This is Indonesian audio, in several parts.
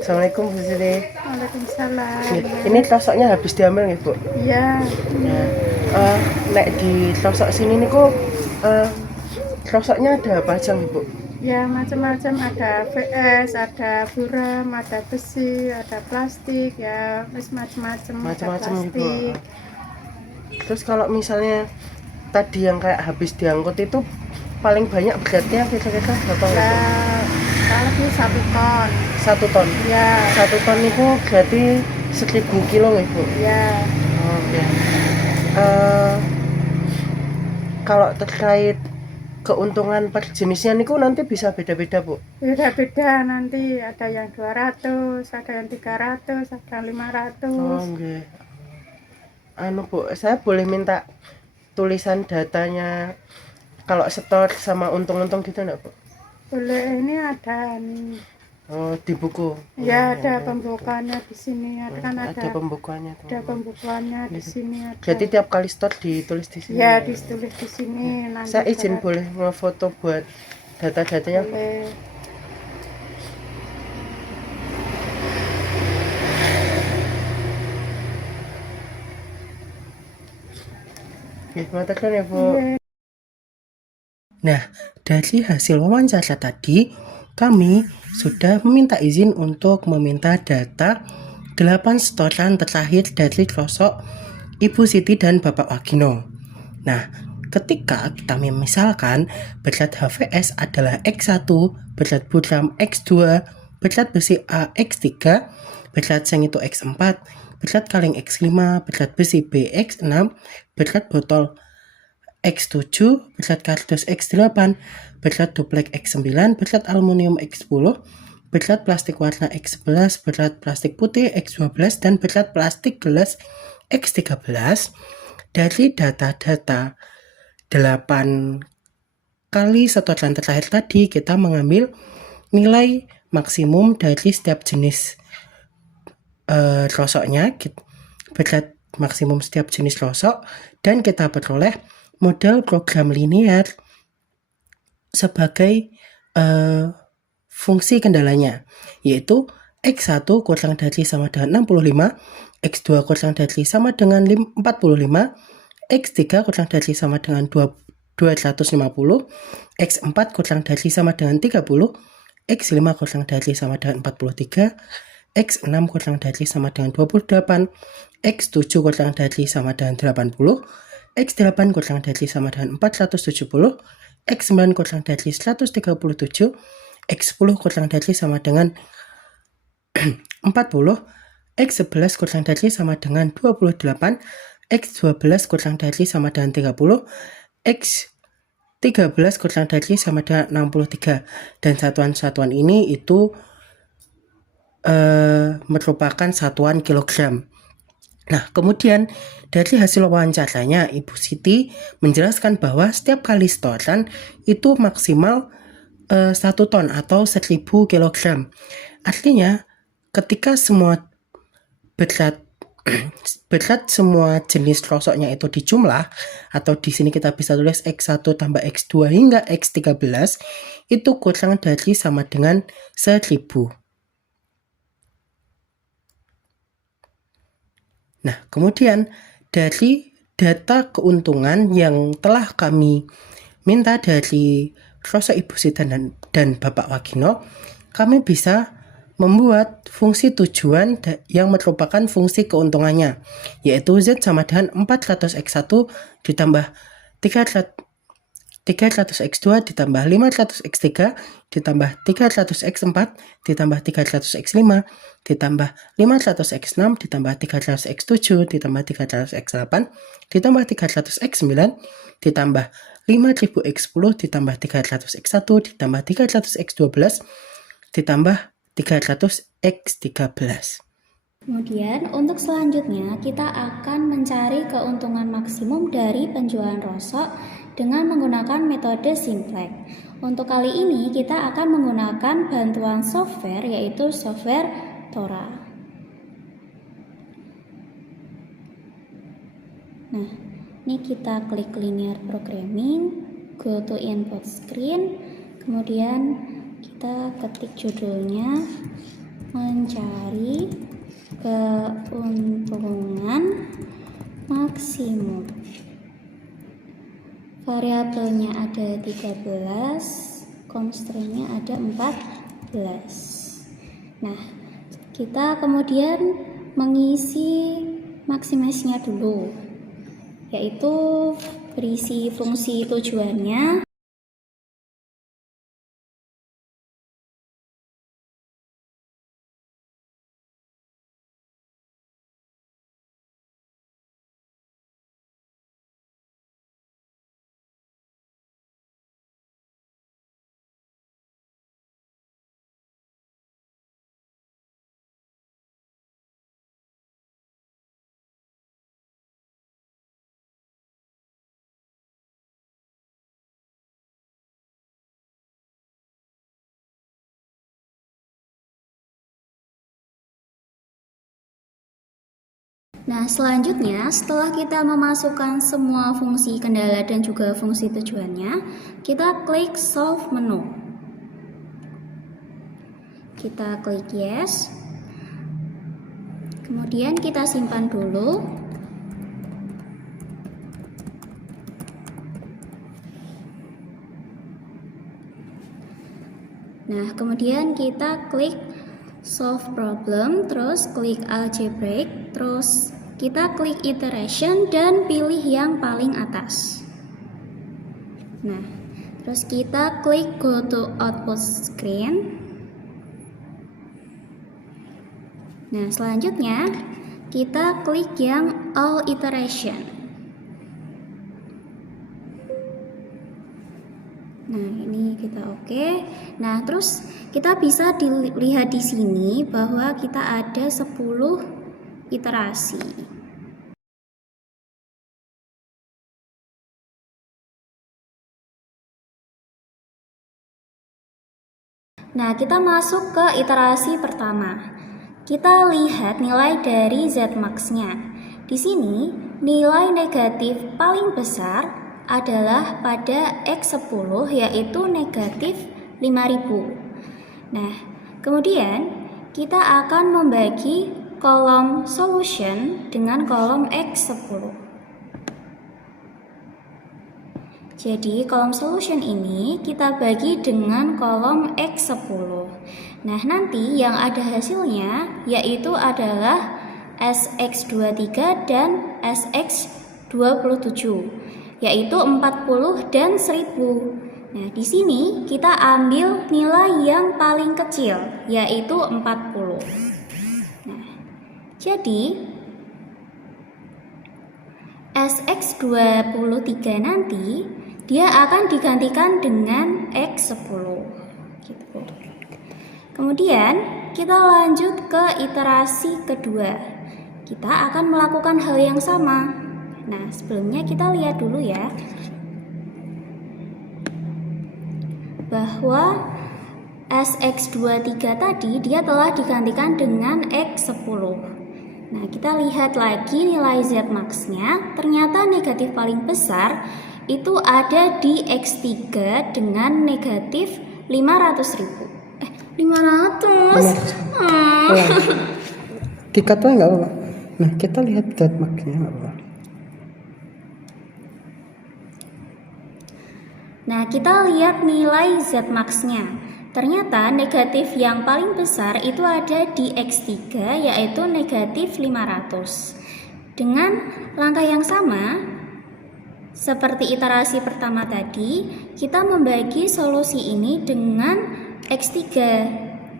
Assalamualaikum Bu Siti. Waalaikumsalam. Ini tosoknya habis diambil nih Bu. Ya, Nah, nek di tosok sini niku tosoknya ada apa aja nih Bu? ya macam-macam, ada VS, ada buram, ada besi, ada plastik, ya wis macam-macam, ada Macam-macam nih Bu. plastik. Terus kalau misalnya tadi yang kayak habis diangkut itu paling banyak beratnya kira-kira berapa Ya, Bu? kalau lebih 1 ton. 1 ton. Ya, 1 ton itu berarti 1000 kilo nih Bu. ya, Oke. Eh, Kalau terkait keuntungan per jenisnya niku nanti bisa beda-beda Bu. beda-beda nanti. Ada yang 200, ada yang 300, ada yang 500. Oke. Bu, saya boleh minta tulisan datanya kalau setor sama untung-untung gitu enggak Bu? Boleh, ini ada nih. Oh, di buku. Ya, ada pembukaannya di sini. Kan Ada pembukuannya ada teman-teman. pembukuannya di sini ada. Jadi tiap kali store ditulis di sini. Ya, ditulis di sini nanti. Saya izin boleh ngefoto buat data-datanya Bu? Boleh. Gimana ya Bu? Iya. Nah, dari hasil wawancara tadi, kami sudah meminta izin untuk meminta data 8 setoran terakhir dari sosok Ibu Siti dan Bapak Wagino. Nah, ketika kita misalkan berat HVS adalah X1, berat buram X2, berat besi A X3, berat seng itu X4, berat kaleng X5, berat besi B X6, berat botol X7, berat kardus X8, berat duplek X9, berat aluminium X10, berat plastik warna X11, berat plastik putih X12, dan berat plastik gelas X13. Dari data-data 8 kali setoran terakhir tadi, kita mengambil nilai maksimum dari setiap jenis rosoknya, berat maksimum setiap jenis rosok, dan kita peroleh model program linear sebagai fungsi kendalanya, yaitu X1 kurang dari sama dengan 65, X2 kurang dari sama dengan 45, X3 kurang dari sama dengan 250, X4 kurang dari sama dengan 30, X5 kurang dari sama dengan 43, X6 kurang dari sama dengan 28, X7 kurang dari sama dengan 80, X8 kurang dari sama dengan 470, X9 kurang dari 137, X10 kurang dari sama dengan 40, X11 kurang dari sama dengan 28, X12 kurang dari sama dengan 30, X13 kurang dari sama dengan 63. Dan satuan-satuan ini itu merupakan satuan kilogram. Nah, kemudian dari hasil wawancaranya, Ibu Siti menjelaskan bahwa setiap kali setoran itu maksimal 1 ton atau 1000 kilogram. Artinya, ketika semua berat semua jenis rosoknya itu dijumlah, atau di sini kita bisa tulis X1 tambah X2 hingga X13, itu kurang dari sama dengan 1000. Nah, kemudian dari data keuntungan yang telah kami minta dari sosok Ibu Siti dan Bapak Wagino, kami bisa membuat fungsi tujuan yang merupakan fungsi keuntungannya, yaitu Z sama dengan 400X1 ditambah 300X2 ditambah 500X3 ditambah 300X4 ditambah 300X5 ditambah 500X6 ditambah 300X7 ditambah 300X8 ditambah 300X9 ditambah 5000X10 ditambah 300X1 ditambah 300X12 ditambah 300X13. Kemudian untuk selanjutnya kita akan mencari keuntungan maksimum dari penjualan rosok dengan menggunakan metode simplex. Untuk kali ini kita akan menggunakan bantuan software yaitu software Tora. Nah, ini kita klik linear programming, go to input screen, kemudian kita ketik judulnya. mencari keuntungan maksimum. Variabelnya ada 13, constraint-nya ada 14. Nah, kita kemudian mengisi maximize-nya dulu, yaitu berisi fungsi tujuannya. Nah, selanjutnya setelah kita memasukkan semua fungsi kendala dan juga fungsi tujuannya, kita klik Solve menu. Kita klik Yes. Kemudian kita simpan dulu. Nah, kemudian kita klik Solve Problem, terus klik Algebraic, terus kita klik Iteration dan pilih yang paling atas. Nah, terus kita klik Go to Output Screen. Nah, selanjutnya kita klik yang All Iteration. Nah, ini kita oke. Nah, terus kita bisa dilihat di sini bahwa kita ada 10 iterasi. Nah, kita masuk ke iterasi pertama. Kita lihat nilai dari Zmax-nya. Di sini, nilai negatif paling besar adalah pada X10, yaitu negatif 5000. Nah, kemudian kita akan membagi kolom solution dengan kolom X10. Jadi kolom solution ini kita bagi dengan kolom X10. Nah, nanti yang ada hasilnya yaitu adalah SX23 dan SX27, yaitu 40 dan 1000. Nah, di sini kita ambil nilai yang paling kecil, yaitu 40. Nah, jadi SX23 nanti dia akan digantikan dengan X10 gitu. Kemudian kita lanjut ke iterasi kedua. Kita akan melakukan hal yang sama. Nah, sebelumnya kita lihat dulu ya bahwa SX23 tadi dia telah digantikan dengan X10. Nah, kita lihat lagi nilai Zmax-nya. Ternyata negatif paling besar itu ada di X3 dengan negatif 500.000. 500. Tiket tuh nggak apa-apa. Nah, kita lihat Zmax-nya nggak apa-apa. Nah, kita lihat nilai Zmax-nya. Ternyata negatif yang paling besar itu ada di X3, yaitu negatif 500. Dengan langkah yang sama, seperti iterasi pertama tadi, kita membagi solusi ini dengan X3.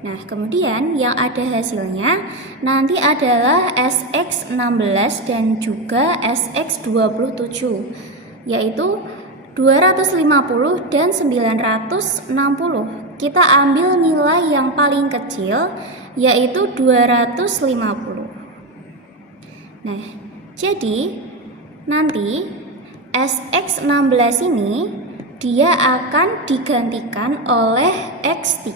Nah, kemudian yang ada hasilnya nanti adalah SX16 dan juga SX27, yaitu 250 dan 960. Kita ambil nilai yang paling kecil, yaitu 250. Nah, jadi nanti SX16 ini dia akan digantikan oleh X3.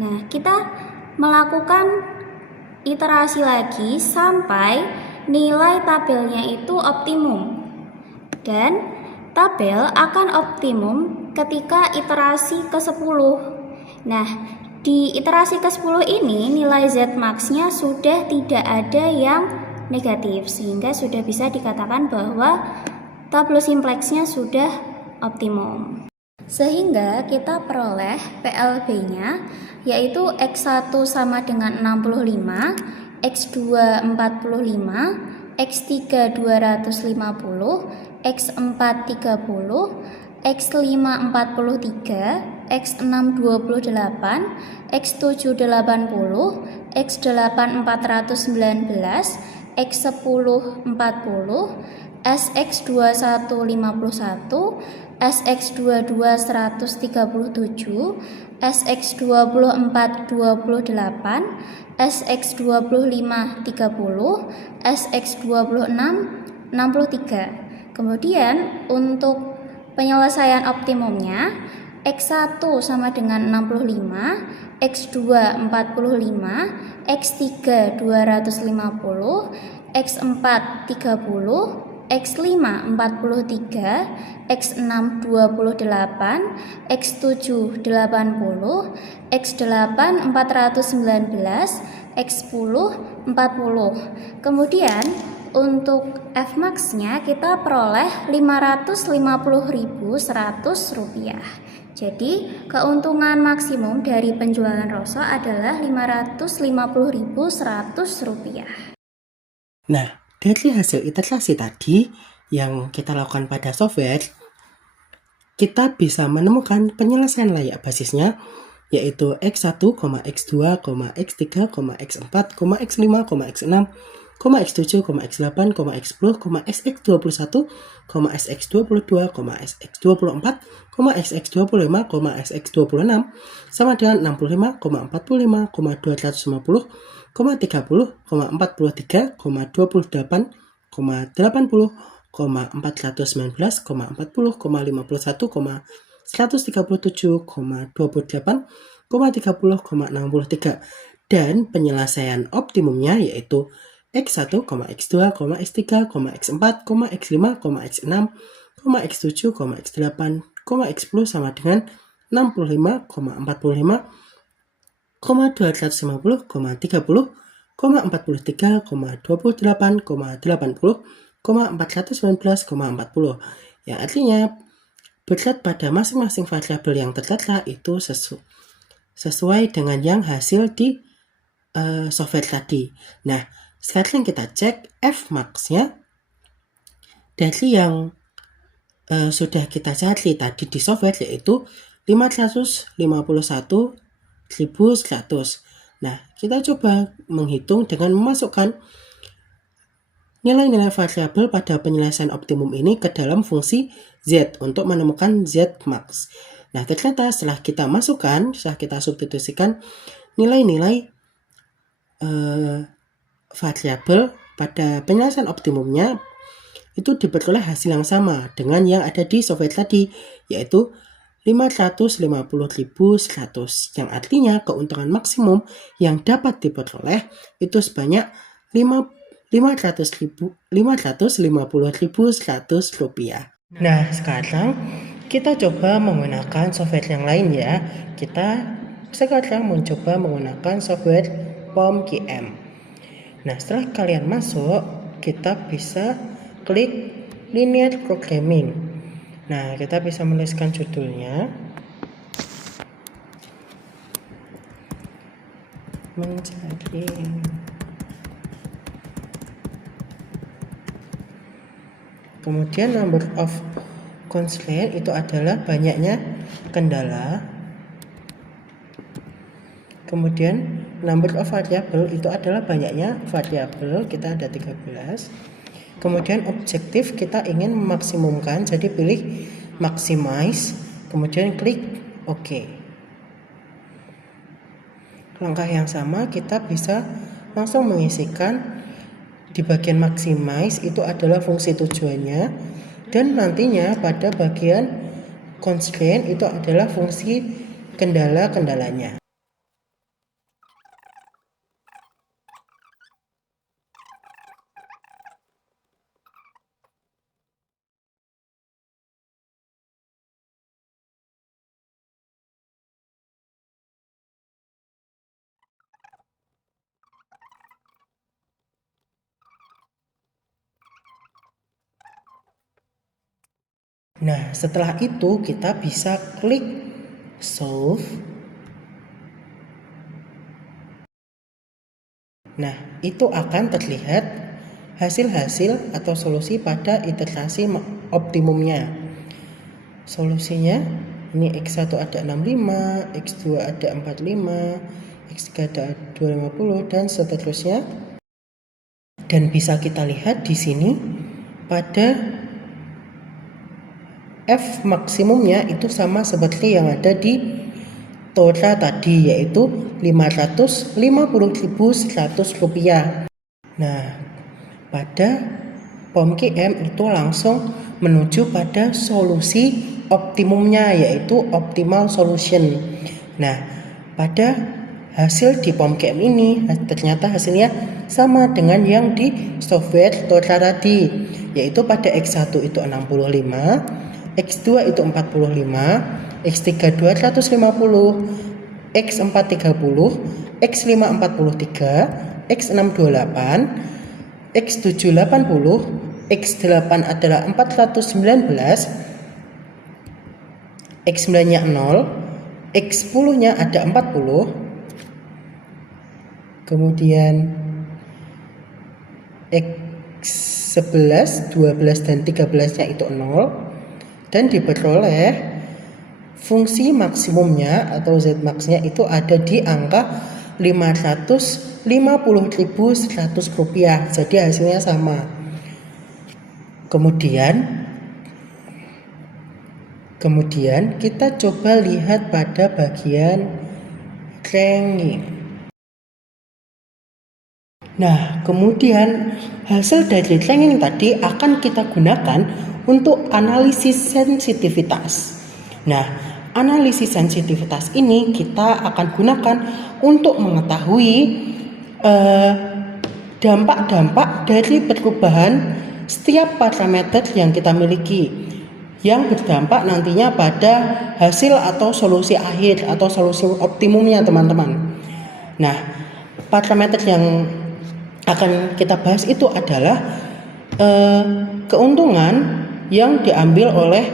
Nah, kita melakukan iterasi lagi sampai nilai tabelnya itu optimum. Dan tabel akan optimum ketika iterasi ke-10. Nah, Di iterasi ke-10 ini nilai Z max-nya sudah tidak ada yang negatif, sehingga sudah bisa dikatakan bahwa tableau simplex-nya sudah optimum. Sehingga kita peroleh PLB-nya yaitu X1 sama dengan 65, X2 45, X3 250, X4 30, X5 43, X6 28, X7 80, X8 419, X10 40, SX21 51, SX22 137, SX24 28, SX25 30, SX26 63. Kemudian untuk penyelesaian optimumnya X1 sama dengan 65, X2 45, X3 250, X4 30, X5 43, X6 28, X7 80, X8 419, X10 40. Kemudian untuk Fmax-nya kita peroleh Rp550.100. Jadi keuntungan maksimum dari penjualan rosok adalah Rp550.100. Nah, dari hasil iterasi tadi yang kita lakukan pada software, kita bisa menemukan penyelesaian layak basisnya yaitu X1, X2, X3, X4, X5, X6, X7, X8, X10, SX21, SX22, SX24, SX25, SX26 sama dengan 65, 45, 250, 30, 43, 28, 80, 419, 40, 51, 137, 28, 30, 63 dan penyelesaian optimumnya yaitu X1, X2, X3, X4, X5, X6, X7, X8, X10 sama dengan 65, 45, 250, 30, 43, 28, 80, 419, 40 yang artinya berat pada masing-masing variabel yang tertera itu sesuai dengan yang hasil di software tadi. Nah, sekarang kita cek Fmax-nya dari yang sudah kita cari tadi di software yaitu 551.100. Nah, kita coba menghitung dengan memasukkan nilai-nilai variabel pada penyelesaian optimum ini ke dalam fungsi Z untuk menemukan Z max. Nah, ternyata setelah kita masukkan, setelah kita substitusikan nilai-nilai variabel pada penyelesaian optimumnya, itu diperoleh hasil yang sama dengan yang ada di software tadi, yaitu 550.100, yang artinya keuntungan maksimum yang dapat diperoleh itu sebanyak 550.100 rupiah. Nah, sekarang kita coba menggunakan software yang lain ya. Kita sekarang mencoba menggunakan software POM-QM. Nah, setelah kalian masuk, kita bisa klik Linear Programming. Nah, kita bisa menuliskan judulnya mencari kemudian number of constraint itu adalah banyaknya kendala. Kemudian number of variable itu adalah banyaknya variabel, kita ada 13. Kemudian objektif kita ingin memaksimumkan, jadi pilih maximize, kemudian klik OK. Langkah yang sama kita bisa langsung mengisikan di bagian maximize itu adalah fungsi tujuannya, dan nantinya pada bagian constraint itu adalah fungsi kendala-kendalanya. Nah, setelah itu kita bisa klik solve. Nah, itu akan terlihat hasil-hasil atau solusi pada iterasi optimumnya. Solusinya ini X1 ada 65, X2 ada 45, X3 ada 250 dan seterusnya. Dan bisa kita lihat di sini pada F maksimumnya itu sama seperti yang ada di Tora tadi, yaitu Rp550.100. Nah, pada POM-QM itu langsung menuju pada solusi optimumnya, yaitu optimal solution. Nah, pada hasil di POM-QM ini ternyata hasilnya sama dengan yang di software Tora tadi, yaitu pada X1 itu 65, X2 itu 45, X3 250, X4 30, X5 43, X6 28, X7 80, X8 adalah 419, X9 nya 0, X10 nya ada 40, kemudian X11, 12 dan 13 nya itu 0, dan diperoleh fungsi maksimumnya atau Zmax-nya itu ada di angka Rp550.100. Jadi hasilnya sama. Kemudian kita coba lihat pada bagian ranking. Nah, kemudian hasil dari ranking tadi akan kita gunakan untuk analisis sensitivitas. Nah, analisis sensitivitas ini kita akan gunakan untuk mengetahui dampak-dampak dari perubahan setiap parameter yang kita miliki, yang berdampak nantinya pada hasil atau solusi akhir atau solusi optimumnya, teman-teman. Nah, parameter yang akan kita bahas itu adalah keuntungan yang diambil oleh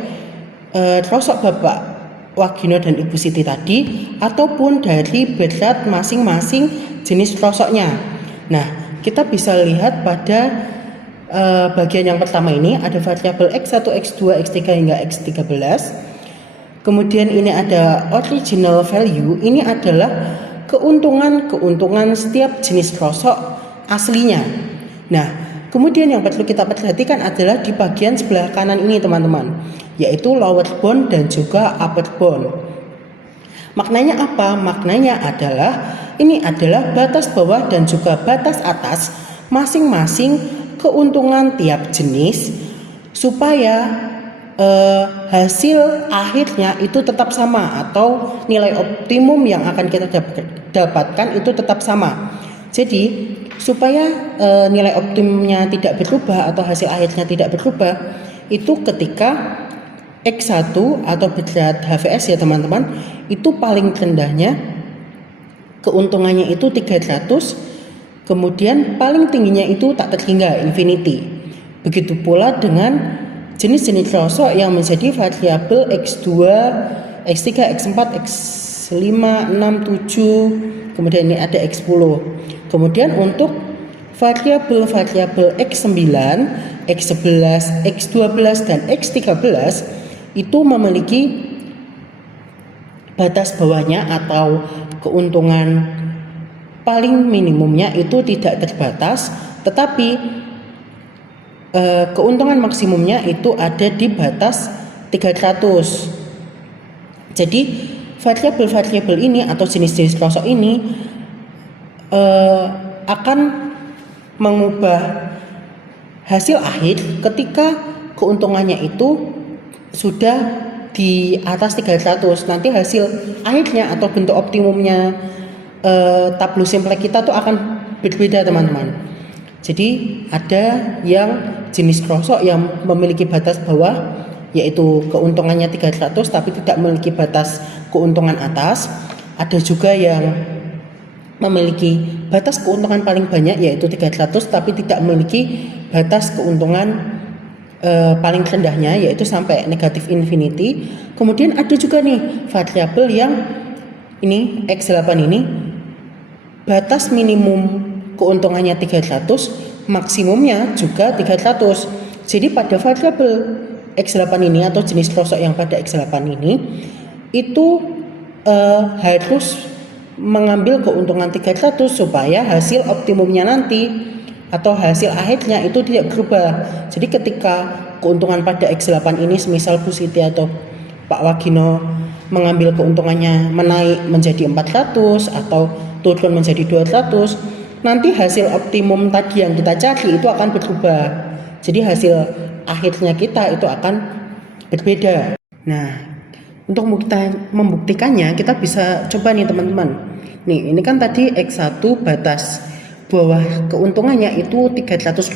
rosok Bapak Wagino dan Ibu Siti tadi, ataupun dari berat masing-masing jenis rosoknya. Nah, kita bisa lihat pada bagian yang pertama ini ada variabel X1, X2, X3 hingga X13. Kemudian ini ada original value, ini adalah keuntungan setiap jenis rosok aslinya. Nah, kemudian yang perlu kita perhatikan adalah di bagian sebelah kanan ini, teman-teman, yaitu lower bound dan juga upper bound. Maknanya apa? Maknanya adalah ini adalah batas bawah dan juga batas atas masing-masing keuntungan tiap jenis, supaya hasil akhirnya itu tetap sama atau nilai optimum yang akan kita dapatkan itu tetap sama. Jadi supaya nilai optimumnya tidak berubah atau hasil akhirnya tidak berubah, itu ketika X1 atau berat HVS ya teman-teman, itu paling rendahnya keuntungannya itu 300, kemudian paling tingginya itu tak terhingga, infinity. Begitu pula dengan jenis-jenis rosok yang menjadi variabel X2, X3, X4, X5, 6, 7, kemudian ini ada X10. Kemudian untuk variabel X9, X11, X12 dan X13 itu memiliki batas bawahnya atau keuntungan paling minimumnya itu tidak terbatas, tetapi keuntungan maksimumnya itu ada di batas 300. Jadi variabel-variabel ini atau jenis-jenis rosok ini akan mengubah hasil akhir ketika keuntungannya itu sudah di atas 300. Nanti hasil akhirnya atau bentuk optimumnya tablo simple kita tuh akan berbeda, teman-teman. Jadi ada yang jenis rosok yang memiliki batas bawah, yaitu keuntungannya 300 tapi tidak memiliki batas keuntungan atas. Ada juga yang memiliki batas keuntungan paling banyak yaitu 300 tapi tidak memiliki batas keuntungan paling rendahnya yaitu sampai negatif infinity. Kemudian ada juga nih variabel yang ini X8 ini batas minimum keuntungannya 300, maksimumnya juga 300. Jadi pada variabel X8 ini atau jenis rosok yang pada X8 ini itu harus mengambil keuntungan 300 supaya hasil optimumnya nanti atau hasil akhirnya itu tidak berubah. Jadi ketika keuntungan pada X8 ini semisal Bu Siti atau Pak Wagino mengambil keuntungannya menaik menjadi 400 atau turun menjadi 200, nanti hasil optimum tadi yang kita cari itu akan berubah. Jadi hasil akhirnya kita itu akan berbeda. Nah, untuk membuktikannya kita bisa coba nih teman-teman. Nih, ini kan tadi X1 batas bawah keuntungannya itu Rp300.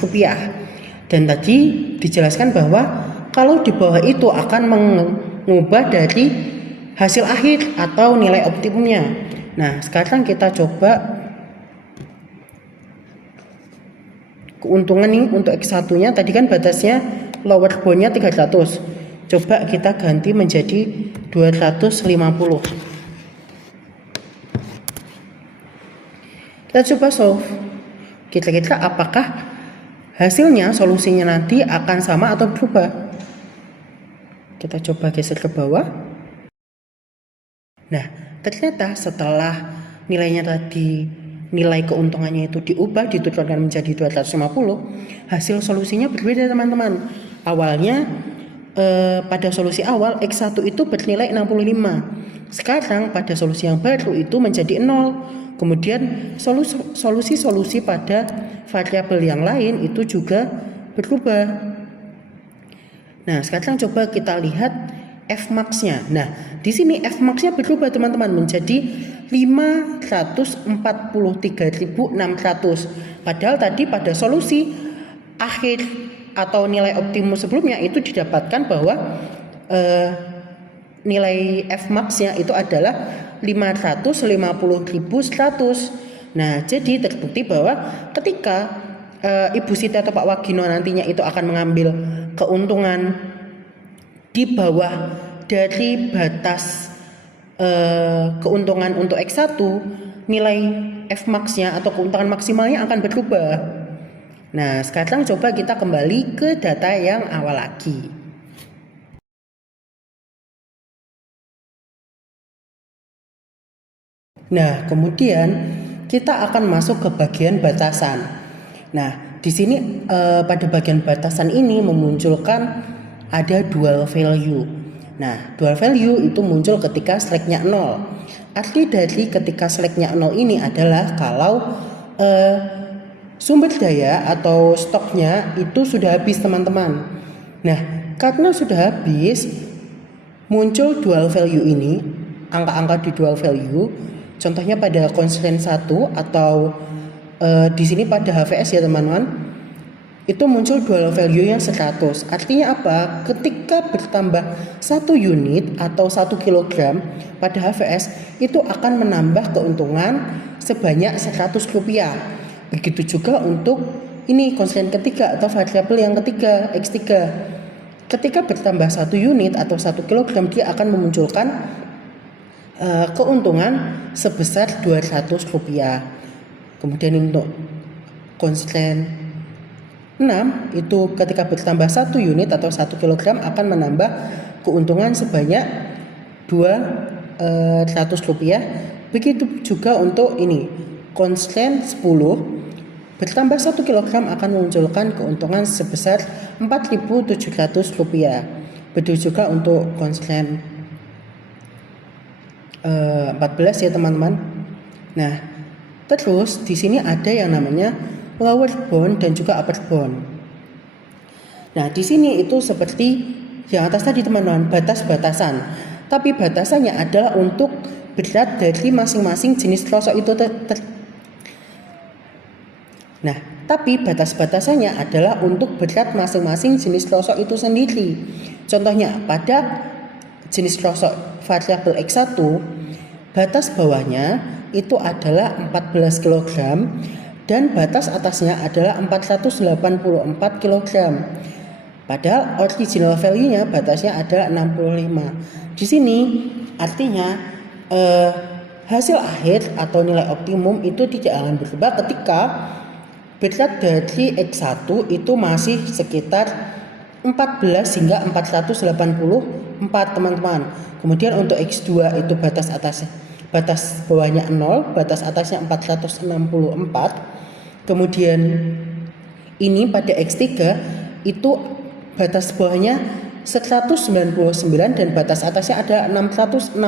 Dan tadi dijelaskan bahwa kalau di bawah itu akan mengubah dari hasil akhir atau nilai optimumnya. Nah, sekarang kita coba keuntungan nih untuk X1-nya tadi kan batasnya lower bound-nya 300. Coba kita ganti menjadi 250. Kita coba solve. Kira-kira apakah hasilnya, solusinya nanti akan sama atau berubah? Kita coba geser ke bawah. Nah, ternyata setelah nilainya tadi, nilai keuntungannya itu diubah, diturunkan menjadi 250, hasil solusinya berbeda teman-teman. Awalnya pada solusi awal X1 itu bernilai 65. Sekarang pada solusi yang baru itu menjadi 0. Kemudian solusi-solusi pada variabel yang lain itu juga berubah. Nah, sekarang coba kita lihat Fmax-nya. Nah, di sini Fmax-nya berubah teman-teman menjadi 543.600. Padahal tadi pada solusi akhir atau nilai optimum sebelumnya itu didapatkan bahwa nilai Fmax-nya itu adalah 550.100. Nah, jadi terbukti bahwa ketika Ibu Siti atau Pak Wagino nantinya itu akan mengambil keuntungan di bawah dari batas keuntungan untuk X1, nilai Fmax-nya atau keuntungan maksimalnya akan berubah. Nah, sekarang coba kita kembali ke data yang awal lagi. Nah, kemudian kita akan masuk ke bagian batasan. Nah, di sini pada bagian batasan ini memunculkan ada dual value. Nah, dual value itu muncul ketika slack-nya 0. Arti dari ketika slack-nya 0 ini adalah kalau sumber daya atau stoknya itu sudah habis teman-teman. Nah, karena sudah habis, muncul dual value ini, angka-angka di dual value. Contohnya pada constraint 1 atau di sini pada HVS ya teman-teman, itu muncul dual value yang 100. Artinya apa? Ketika bertambah 1 unit atau 1 kg pada HVS itu akan menambah keuntungan sebanyak Rp100. Begitu juga untuk ini constraint ketiga atau variabel yang ketiga X3. Ketika bertambah 1 unit atau 1 kg dia akan memunculkan keuntungan sebesar Rp200. Kemudian untuk constraint 6 itu ketika bertambah 1 unit atau 1 kg akan menambah keuntungan sebanyak Rp200. Begitu juga untuk ini constraint 10 bertambah 1 kg akan memunculkan keuntungan sebesar Rp4.700. Begitu juga untuk constraint 14 ya teman-teman. Nah, terus di sini ada yang namanya lower bound dan juga upper bound. Nah, di sini itu seperti yang atas tadi teman-teman, batas-batasan. Tapi batasannya adalah untuk berat dari masing-masing jenis rosok itu. Nah, tapi batas-batasannya adalah untuk berat masing-masing jenis rosok itu sendiri. Contohnya pada jenis rosok variabel X1, batas bawahnya itu adalah 14 kg dan batas atasnya adalah 484 kg. Padahal original value-nya batasnya adalah 65. Di sini artinya hasil akhir atau nilai optimum itu tidak akan berubah ketika berat dari X1 itu masih sekitar 14 hingga 484 teman-teman. Kemudian untuk X2 itu batas bawahnya 0, batas atasnya 464. Kemudian ini pada X3 itu batas bawahnya 199 dan batas atasnya ada 669.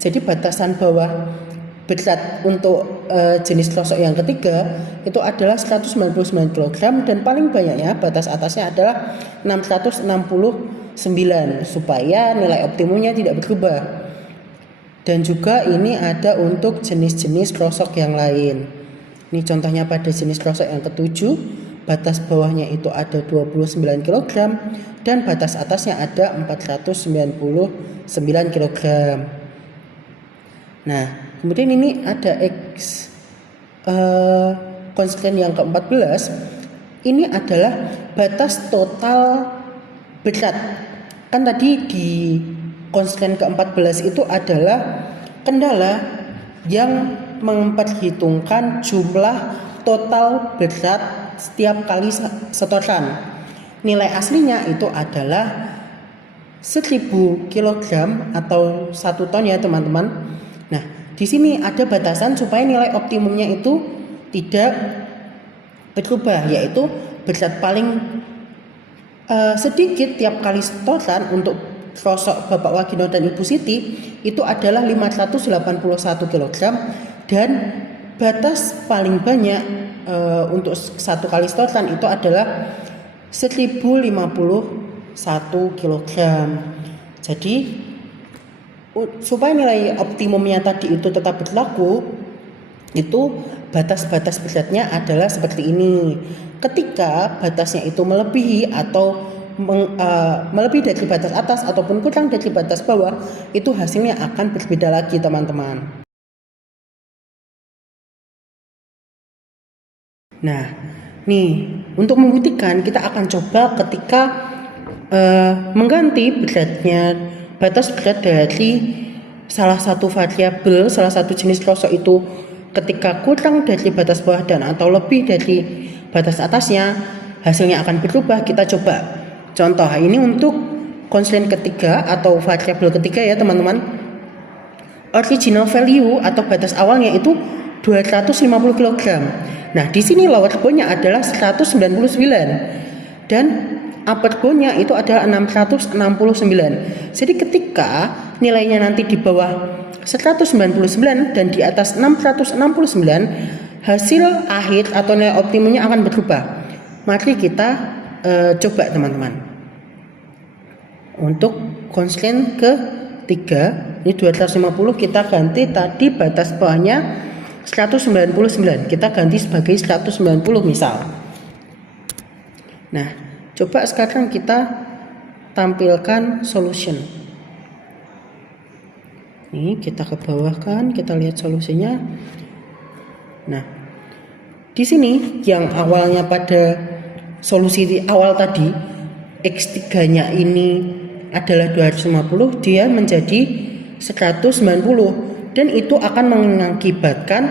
Jadi batasan bawah berat untuk jenis krosok yang ketiga itu adalah 199 kg dan paling banyaknya batas atasnya adalah 669 supaya nilai optimumnya tidak berubah. Dan juga ini ada untuk jenis-jenis krosok yang lain. Ini contohnya pada jenis krosok yang ketujuh, batas bawahnya itu ada 29 kg dan batas atasnya ada 499 kg. Nah, kemudian ini ada constraint yang ke-14. Ini adalah batas total berat. Kan tadi di constraint ke-14 itu adalah kendala yang memperhitungkan jumlah total berat setiap kali setoran. Nilai aslinya itu adalah 1000 kg atau 1 ton ya teman-teman. Nah, di sini ada batasan supaya nilai optimumnya itu tidak berubah, yaitu berat paling sedikit tiap kali setoran untuk krosok Bapak Wagino dan Ibu Siti itu adalah 581 kg dan batas paling banyak untuk satu kali setoran itu adalah 1051 kg. Jadi supaya nilai optimumnya tadi itu tetap berlaku, itu batas-batas beratnya adalah seperti ini. Ketika batasnya itu melebihi atau melebihi dari batas atas ataupun kurang dari batas bawah, itu hasilnya akan berbeda lagi teman-teman. Nah, nih untuk membuktikan kita akan coba ketika mengganti batas berat dari salah satu variabel, salah satu jenis krosok itu ketika kurang dari batas bawah dan atau lebih dari batas atasnya, hasilnya akan berubah. Kita coba contoh ini untuk constraint ketiga atau variabel ketiga ya teman-teman. Original value atau batas awalnya itu 250 kg. Nah, di sini lower bound-nya adalah 199 dan upper bound-nya itu adalah 669. Jadi ketika nilainya nanti di bawah 199 dan di atas 669, hasil akhir atau nilai optimumnya akan berubah. Mari kita coba teman-teman. Untuk constraint ketiga, ini 250, kita ganti tadi batas bawahnya 199, kita ganti sebagai 190 misal. Nah, coba sekarang kita tampilkan solution. Ini kita ke bawah kan, kita lihat solusinya. Nah, di sini yang awalnya pada solusi di awal tadi X3-nya ini adalah 250, dia menjadi 190 dan itu akan mengakibatkan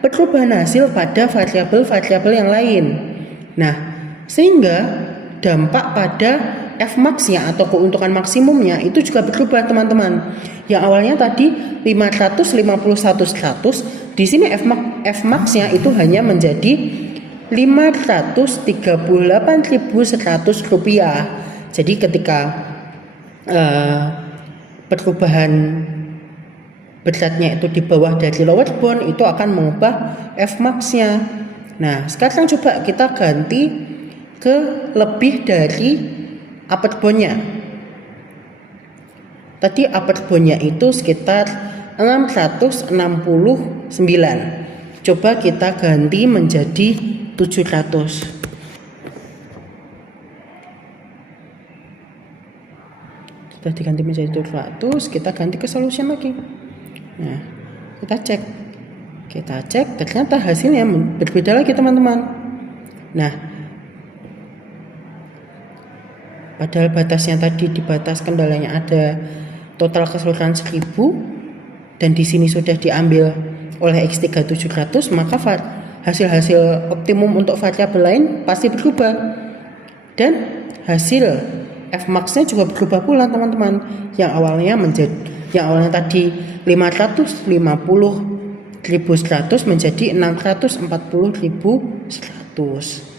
perubahan hasil pada variabel-variabel yang lain. Nah, sehingga dampak pada Fmax-nya atau keuntungan maksimumnya itu juga berubah teman-teman. Yang awalnya tadi 551.100, di sini Fmax-nya itu hanya menjadi 538.100 rupiah. Jadi ketika perubahan beratnya itu di bawah dari lower bound, itu akan mengubah Fmax-nya. Nah, sekarang coba kita ganti ke lebih dari upper bound-nya. Tadi upper bound-nya itu sekitar 669. Coba kita ganti menjadi 700. Sudah diganti menjadi 700, kita ganti ke solution lagi. Nah, kita cek, ternyata hasilnya berbeda lagi teman-teman. Nah, padahal batasnya tadi di batas kendalanya ada total keseluruhan 1000 dan di sini sudah diambil oleh X3 700, maka hasil optimum untuk variabel lain pasti berubah dan hasil Fmax-nya juga berubah pula teman-teman. Yang awalnya tadi 550.100 menjadi 640.100.